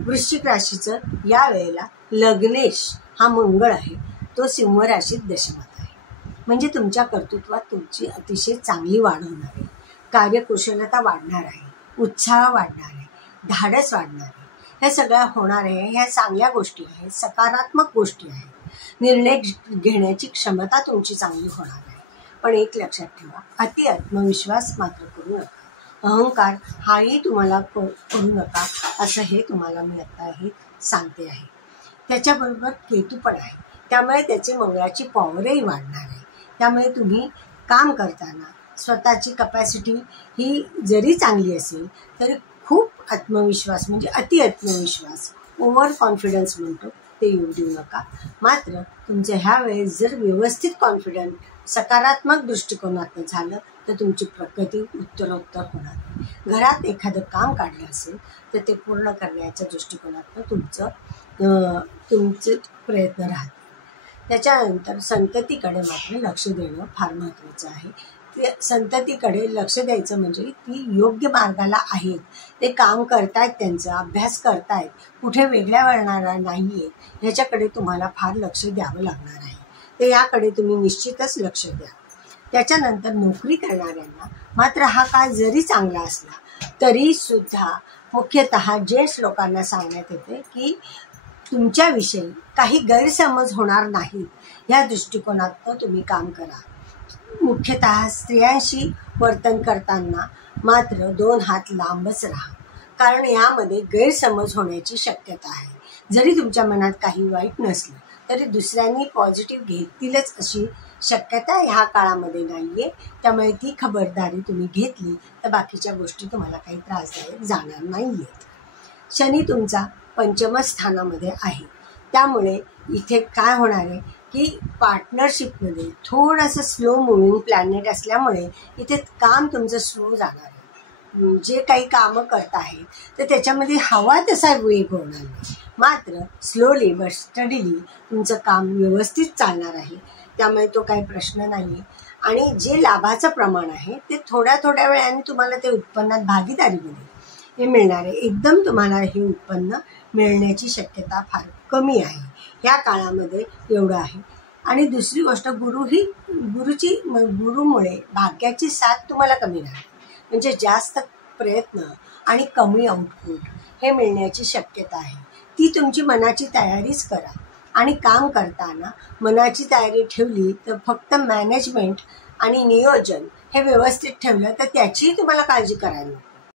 वृश्चिक राशीचं या वेळेला लग्नेश हा मंगळ आहे, तो सिंह राशीत दशमत आहे. म्हणजे तुमच्या कर्तृत्वात तुमची अतिशय चांगली वाढ होणार आहे, कार्यकुशलता वाढणार आहे, उत्साह वाढणार आहे, धाडस वाढणार आहे. ह्या सगळ्या होणार आहे. ह्या चांगल्या गोष्टी आहेत, सकारात्मक गोष्टी आहेत. निर्णय घेण्याची क्षमता तुमची चांगली होणार आहे. पण एक लक्षात ठेवा, अति आत्मविश्वास मात्र करू नका. अहंकार हाही तुम्हाला करू नका, असं हे तुम्हाला मी आता हे सांगते आहे. त्याच्याबरोबर केतू पण आहे, त्यामुळे त्याचे मंगळाची पॉवरही वाढणार आहे. त्यामुळे तुम्ही काम करताना स्वतःची कपॅसिटी ही जरी चांगली असेल तरी खूप आत्मविश्वास म्हणजे अति आत्मविश्वास, ओव्हर कॉन्फिडन्स म्हणतो, ते येऊ देऊ नका. मात्र तुमच्या ह्या वेळेस जर व्यवस्थित कॉन्फिडंट सकारात्मक दृष्टिकोनातून झालं तर तुमची प्रगती उत्तरोत्तर होणार. घरात एखादं काम काढलं असेल तर ते पूर्ण करण्याच्या दृष्टिकोनातून तुमचे प्रयत्न राहतील. त्याच्यानंतर संततीकडे मात्र लक्ष देणं फार महत्त्वाचं आहे. ते संततीकडे लक्ष द्यायचं म्हणजे ती योग्य मार्गाला आहेत, ते काम करतायत, त्यांचा अभ्यास करतायत, कुठे वेगळ्या वळणारा नाही आहे, ह्याच्याकडे तुम्हाला फार लक्ष द्यावं लागणार आहे. ते याकडे तुम्ही निश्चितच लक्ष द्या. त्याच्यानंतर नोकरी करणाऱ्यांना मात्र हा काळ जरी चांगला असला तरीसुद्धा मुख्यतः जेंट्स लोकांना सांगण्यात येते की तुमच्याविषयी काही गैरसमज होणार नाहीत, या दृष्टिकोनातून तुम्ही काम करा. मुख्यतः स्त्रियांशी वर्तन करताना मात्र 2 हात लांबच राहा, कारण यामध्ये गैरसमज होण्याची शक्यता आहे. जरी तुमच्या मनात काही वाईट नसलं तरी दुसऱ्यांनी पॉझिटिव्ह घेतीलच अशी शक्यता ह्या काळामध्ये नाही आहे. त्यामुळे ती खबरदारी तुम्ही घेतली तर बाकीच्या गोष्टी तुम्हाला काही त्रासदायक जाणार नाही आहेत. शनी तुमचा पंचम स्थानामध्ये आहे, त्यामुळे इथे काय होणार आहे की पार्टनरशिपमध्ये थोडंसं स्लो मुव्हिंग प्लॅनेट असल्यामुळे इथे काम तुमचं स्लो जाणार आहे. जे काही कामं करत आहेत तर त्याच्यामध्ये हवा तसा वेग होणार नाही. मात्र स्लोली बट स्टडीली तुमचं काम व्यवस्थित चालणार आहे, त्यामुळे तो काही प्रश्न नाही आहे. आणि जे लाभाचं प्रमाण आहे ते थोड्या थोड्या वेळाने तुम्हाला ते उत्पन्नात भागीदारीमध्ये हे मिळणार आहे. एकदम तुम्हाला हे उत्पन्न मिळण्याची शक्यता फार कमी आहे ह्या काळामध्ये, एवढं आहे. आणि दुसरी गोष्ट, गुरुमुळे भाग्याची साथ तुम्हाला कमी राहते, म्हणजे जास्त प्रयत्न आणि कमी आउटपुट हे मिळण्याची शक्यता आहे. ती तुमची मनाची तयारीच करा. आणि काम करताना मनाची तयारी ठेवली तर फक्त मॅनेजमेंट आणि नियोजन हे व्यवस्थित ठेवलं तर त्याचीही तुम्हाला काळजी करायला नको.